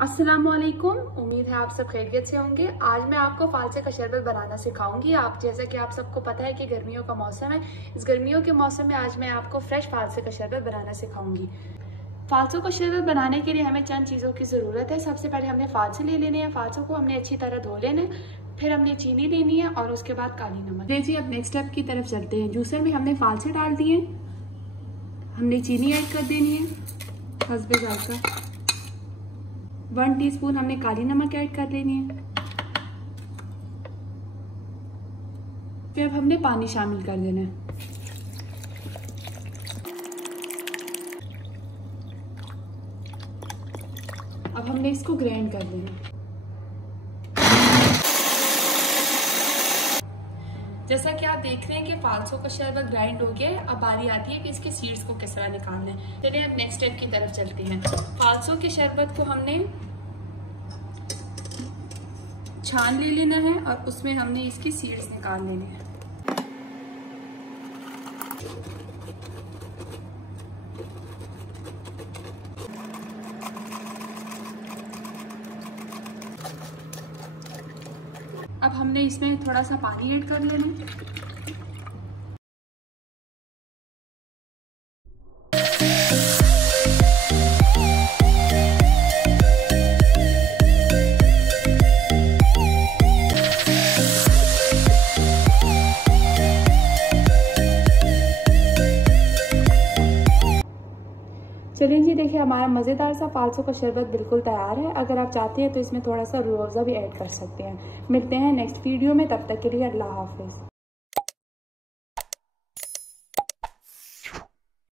अस्सलामुअलैकुम, उम्मीद है आप सब खैरियत से होंगे। आज मैं आपको फालसे का शरबत बनाना सिखाऊंगी। जैसा कि आप सबको पता है कि गर्मियों का मौसम है। इस गर्मियों के मौसम में आज मैं आपको फ्रेश फालसे का शरबत बनाना सिखाऊंगी। फालसों का शरबत बनाने के लिए हमें चंद चीज़ों की ज़रूरत है। सबसे पहले हमने फालसे ले लेने हैं। फालसों को हमने अच्छी तरह धो लेना है। फिर हमने चीनी लेनी है और उसके बाद काली नमक। जी अब नेक्स्ट स्टेप की तरफ चलते हैं। जूसर में हमने फालसे डाल दिए, हमने चीनी ऐड कर देनी है हस्बे जायका। 1 टीस्पून हमने काली नमक ऐड कर लेनी है। फिर अब हमने पानी शामिल कर देना है। अब हमने इसको ग्राइंड कर देना है। जैसा कि आप देख रहे हैं कि फालसों का शरबत ग्राइंड हो गया है। अब बारी आती है कि इसके सीड्स को किस तरह निकालना है। चलिए अब नेक्स्ट स्टेप की तरफ चलते हैं। फालसों के शरबत को हमने छान ले लेना है और उसमें हमने इसकी सीड्स निकाल लेनी है। अब हमने इसमें थोड़ा सा पानी ऐड कर लेना है। चलिए जी, देखिए हमारा मज़ेदार सा फालसों का शरबत बिल्कुल तैयार है। अगर आप चाहते हैं तो इसमें थोड़ा सा रूह अफ़ज़ा भी ऐड कर सकते हैं। मिलते हैं नेक्स्ट वीडियो में, तब तक के लिए अल्लाह हाफ़िज़।